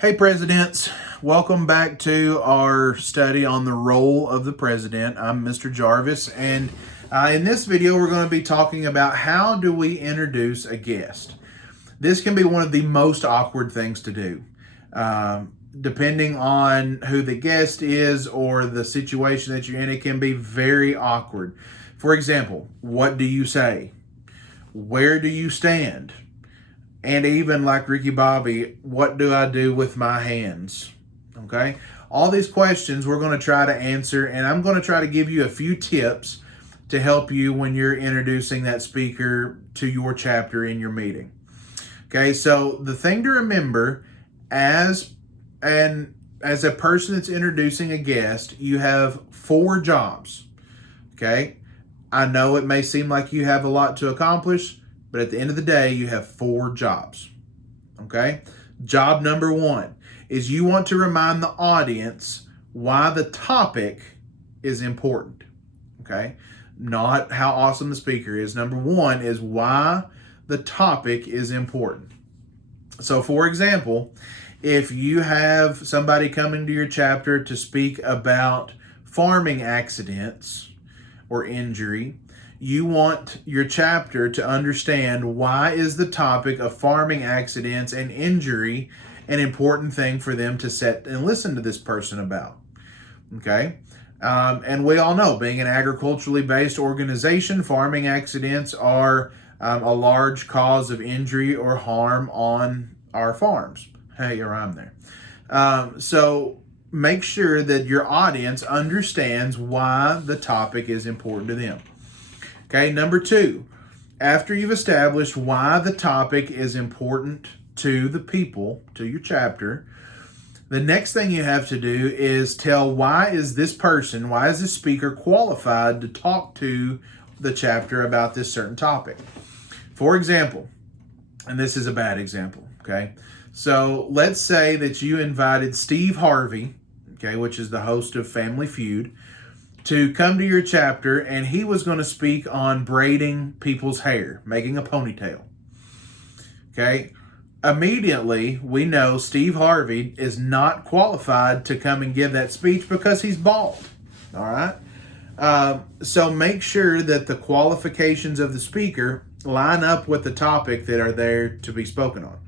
Hey, Presidents. Welcome back to our study on the role of the President. I'm Mr. Jarvis, and in this video, we're going to be talking about how do we introduce a guest. This can be one of the most awkward things to do. Depending on who the guest is or the situation that you're in, it can be very awkward. For example, what do you say? Where do you stand? And even like Ricky Bobby, what do I do with my hands? Okay. All these questions we're going to try to answer, and I'm going to try to give you a few tips to help you when you're introducing that speaker to your chapter in your meeting. Okay. So the thing to remember as a person that's introducing a guest, you have 4 jobs. Okay. I know it may seem like you have a lot to accomplish, but at the end of the day, you have 4 jobs. Okay? Job number 1 is you want to remind the audience why the topic is important. Okay? Not how awesome the speaker is. Number 1 is why the topic is important. So, for example, if you have somebody coming to your chapter to speak about farming accidents or injury, you want your chapter to understand why is the topic of farming accidents and injury an important thing for them to sit and listen to this person about. Okay? And we all know, being an agriculturally based organization, farming accidents are a large cause of injury or harm on our farms. Hey, you rhyme there. So make sure that your audience understands why the topic is important to them. Okay, number 2, after you've established why the topic is important to the people, to your chapter, the next thing you have to do is tell why is this speaker qualified to talk to the chapter about this certain topic. For example, and this is a bad example, okay? So let's say that you invited Steve Harvey, okay, which is the host of Family Feud, to come to your chapter, and he was going to speak on braiding people's hair, making a ponytail. Okay? Immediately, we know Steve Harvey is not qualified to come and give that speech because he's bald. All right? So make sure that the qualifications of the speaker line up with the topic that are there to be spoken on.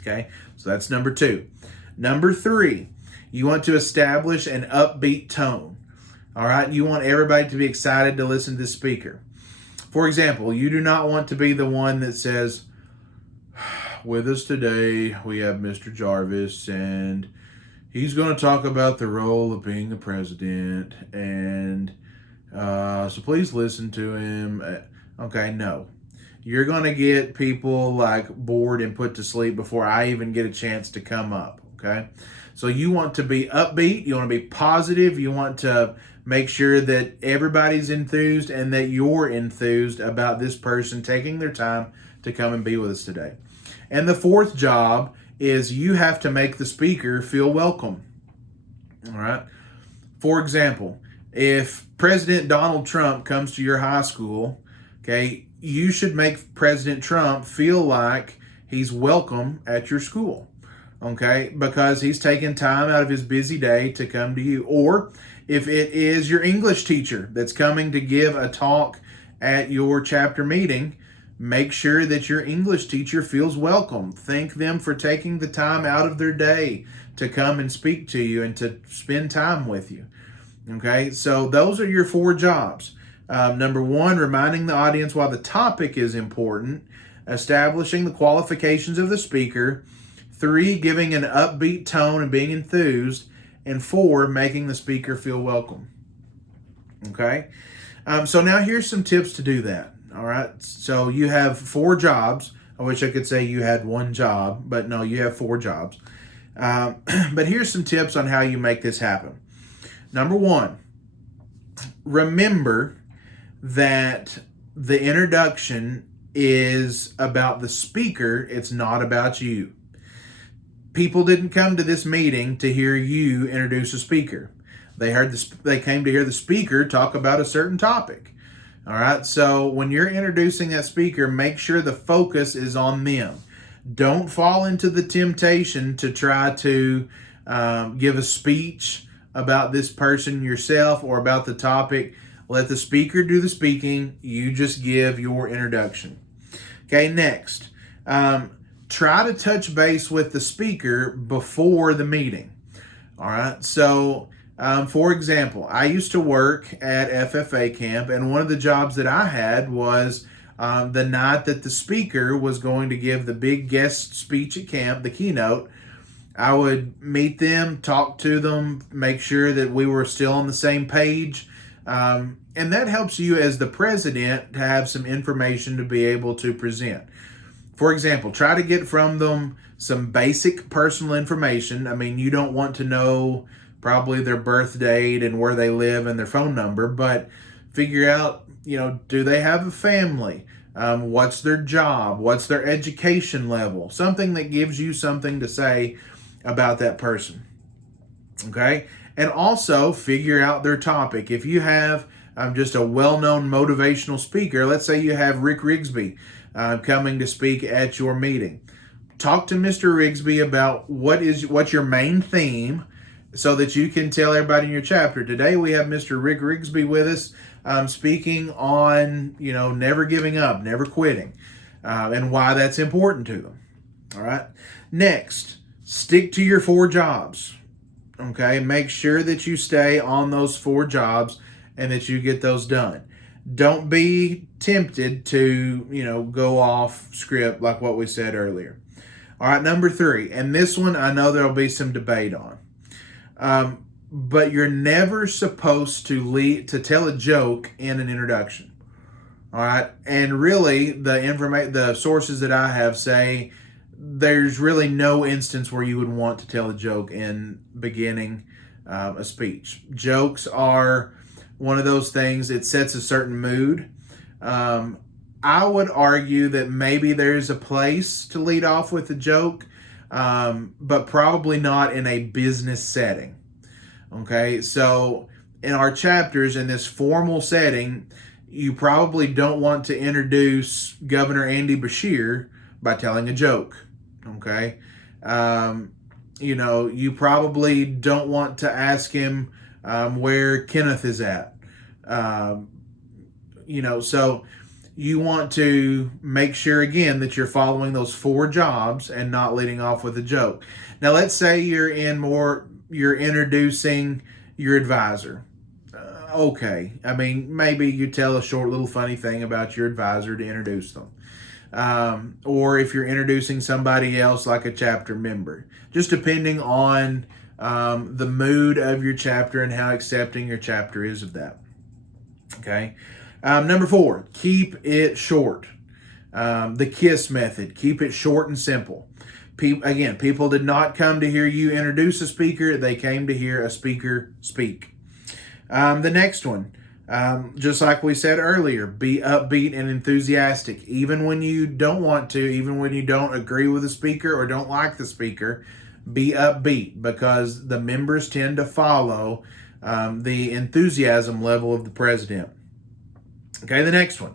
Okay? So that's number 2. Number 3, you want to establish an upbeat tone. All right, you want everybody to be excited to listen to the speaker. For example, you do not want to be the one that says, with us today, we have Mr. Jarvis, and he's going to talk about the role of being a president, and so please listen to him. Okay, no. You're going to get people like bored and put to sleep before I even get a chance to come up, okay? So you want to be upbeat, you want to be positive, you want to make sure that everybody's enthused and that you're enthused about this person taking their time to come and be with us today. And the 4th job is you have to make the speaker feel welcome. All right. For example, if President Donald Trump comes to your high school, okay, you should make President Trump feel like he's welcome at your school. Okay, because he's taking time out of his busy day to come to you. Or if it is your English teacher that's coming to give a talk at your chapter meeting, make sure that your English teacher feels welcome. Thank them for taking the time out of their day to come and speak to you and to spend time with you. Okay, so those are your 4 jobs. Number 1, reminding the audience why the topic is important, establishing the qualifications of the speaker, 3, giving an upbeat tone and being enthused, and 4, making the speaker feel welcome. Okay? So now here's some tips to do that. All right? So you have 4 jobs. I wish I could say you had 1 job, but no, you have 4 jobs. But here's some tips on how you make this happen. Number 1, remember that the introduction is about the speaker. It's not about you. People didn't come to this meeting to hear you introduce a speaker. They came to hear the speaker talk about a certain topic. All right. So when you're introducing that speaker, make sure the focus is on them. Don't fall into the temptation to try to give a speech about this person yourself or about the topic. Let the speaker do the speaking. You just give your introduction. Okay, next. Try to touch base with the speaker before the meeting. All right, so for example, I used to work at FFA camp, and one of the jobs that I had was the night that the speaker was going to give the big guest speech at camp, the keynote. I would meet them, talk to them, make sure that we were still on the same page. And that helps you as the president to have some information to be able to present. For example, try to get from them some basic personal information. I mean, you don't want to know probably their birth date and where they live and their phone number, but figure out, do they have a family? What's their job? What's their education level? Something that gives you something to say about that person. Okay? And also figure out their topic. If you have just a well-known motivational speaker, let's say you have Rick Rigsby coming to speak at your meeting. Talk to Mr. Rigsby about what's your main theme so that you can tell everybody in your chapter. Today we have Mr. Rick Rigsby with us speaking on, never giving up, never quitting, and why that's important to them. All right. Next, stick to your 4 jobs. Okay. Make sure that you stay on those 4 jobs and that you get those done. Don't be tempted to, go off script like what we said earlier. All right, number 3, and this one I know there'll be some debate on, but you're never supposed to tell a joke in an introduction. All right, and really the sources that I have say there's really no instance where you would want to tell a joke in beginning a speech. Jokes are one of those things, it sets a certain mood. I would argue that maybe there's a place to lead off with a joke, but probably not in a business setting. Okay, so in our chapters, in this formal setting, you probably don't want to introduce Governor Andy Beshear by telling a joke. Okay, you probably don't want to ask him where Kenneth is at. So you want to make sure again that you're following those 4 jobs and not leading off with a joke. Now, let's say you're introducing your advisor. Okay. I mean, maybe you tell a short little funny thing about your advisor to introduce them. Or if you're introducing somebody else like a chapter member, just depending on the mood of your chapter and how accepting your chapter is of that. Okay. Number 4, keep it short. The KISS method, keep it short and simple. People did not come to hear you introduce a speaker. They came to hear a speaker speak. The next one, just like we said earlier, be upbeat and enthusiastic. Even when you don't want to, even when you don't agree with the speaker or don't like the speaker, be upbeat, because the members tend to follow the enthusiasm level of the president. Okay, the next one.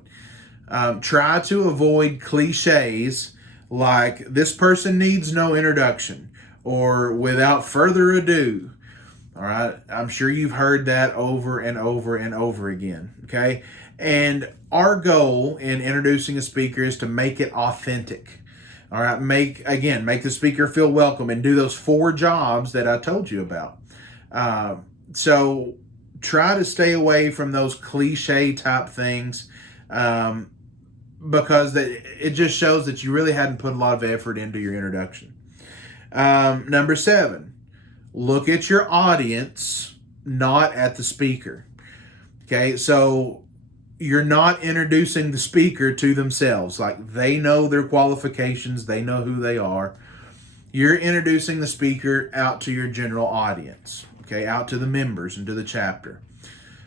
Try to avoid cliches like this person needs no introduction or without further ado. All right, I'm sure you've heard that over and over and over again. Okay, and our goal in introducing a speaker is to make it authentic. All right, make the speaker feel welcome and do those 4 jobs that I told you about. So try to stay away from those cliche type things because it just shows that you really hadn't put a lot of effort into your introduction. Number 7, look at your audience, not at the speaker. Okay, so you're not introducing the speaker to themselves. Like, they know their qualifications, they know who they are. You're introducing the speaker out to your general audience, okay, out to the members and to the chapter.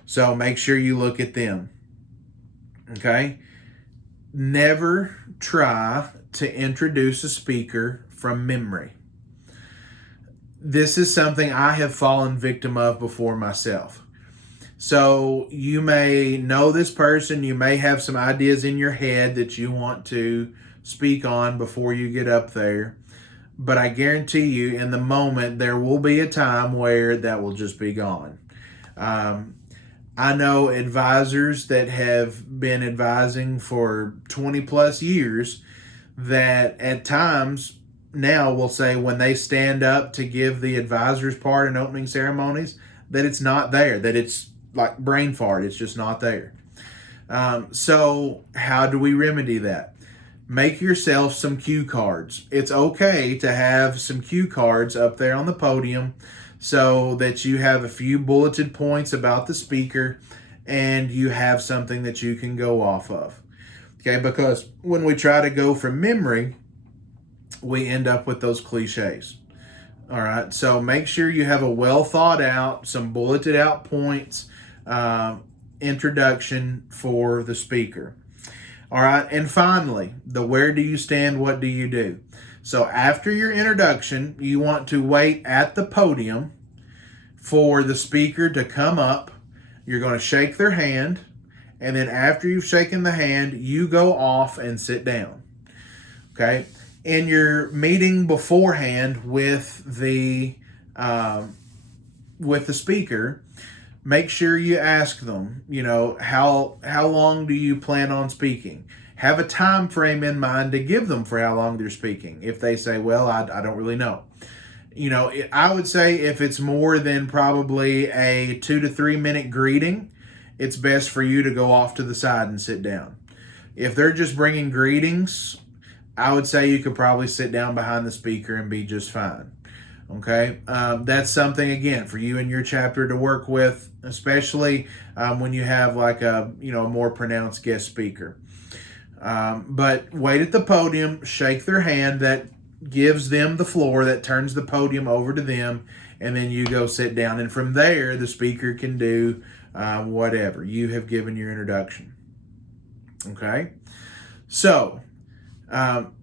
So make sure you look at them, okay? Never try to introduce a speaker from memory. This is something I have fallen victim of before myself. So you may know this person, you may have some ideas in your head that you want to speak on before you get up there. But I guarantee you, in the moment, there will be a time where that will just be gone. I know advisors that have been advising for 20 plus years that at times now will say when they stand up to give the advisor's part in opening ceremonies, that it's not there, that it's like brain fart, it's just not there. So how do we remedy that? Make yourself some cue cards. It's okay to have some cue cards up there on the podium so that you have a few bulleted points about the speaker and you have something that you can go off of. Okay, because when we try to go from memory, we end up with those cliches. All right, so make sure you have a well thought out, some bulleted out points, introduction for the speaker. All right, and finally, the where do you stand, what do you do? So after your introduction, you want to wait at the podium for the speaker to come up. You're going to shake their hand, and then after you've shaken the hand, you go off and sit down. Okay? In your meeting beforehand with the speaker, make sure you ask them, how long do you plan on speaking? Have a time frame in mind to give them for how long they're speaking. If they say, well, I don't really know. I would say if it's more than probably a 2 to 3 minute greeting, it's best for you to go off to the side and sit down. If they're just bringing greetings, I would say you could probably sit down behind the speaker and be just fine. Okay, that's something again for you and your chapter to work with, especially when you have like a more pronounced guest speaker. But wait at the podium, shake their hand. That gives them the floor. That turns the podium over to them, and then you go sit down. And from there, the speaker can do whatever you have given your introduction. Okay, so.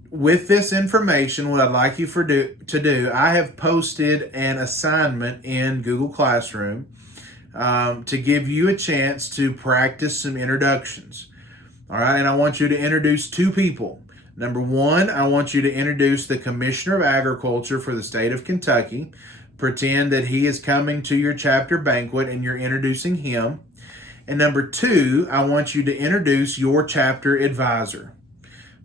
With this information, what I'd like you to do, I have posted an assignment in Google Classroom to give you a chance to practice some introductions. All right, and I want you to introduce 2 people. Number 1, I want you to introduce the Commissioner of Agriculture for the state of Kentucky. Pretend that he is coming to your chapter banquet and you're introducing him. And number 2, I want you to introduce your chapter advisor.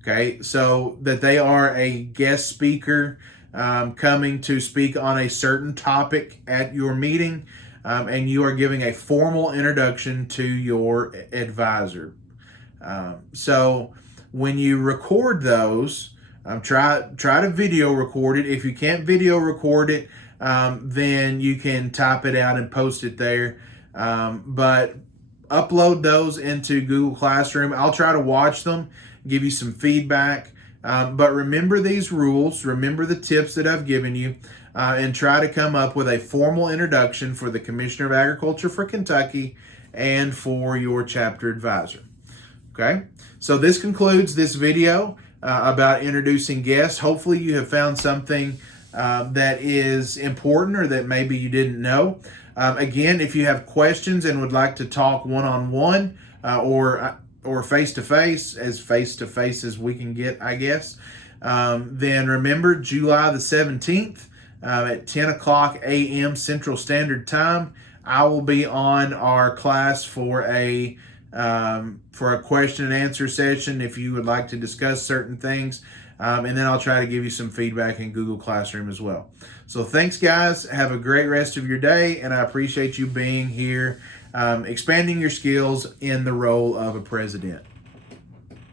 Okay, so that they are a guest speaker coming to speak on a certain topic at your meeting, and you are giving a formal introduction to your advisor. So when you record those, try to video record it. If you can't video record it, then you can type it out and post it there. But upload those into Google Classroom. I'll try to watch them, give you some feedback. But remember these rules, remember the tips that I've given you, and try to come up with a formal introduction for the Commissioner of Agriculture for Kentucky and for your chapter advisor. Okay, so this concludes this video about introducing guests. Hopefully you have found something that is important or that maybe you didn't know. Again, if you have questions and would like to talk one-on-one or face-to-face as we can get, I guess, then remember July the 17th at 10 o'clock a.m. Central Standard Time, I will be on our class for a question and answer session if you would like to discuss certain things. And then I'll try to give you some feedback in Google Classroom as well. So thanks, guys. Have a great rest of your day, and I appreciate you being here, expanding your skills in the role of a president.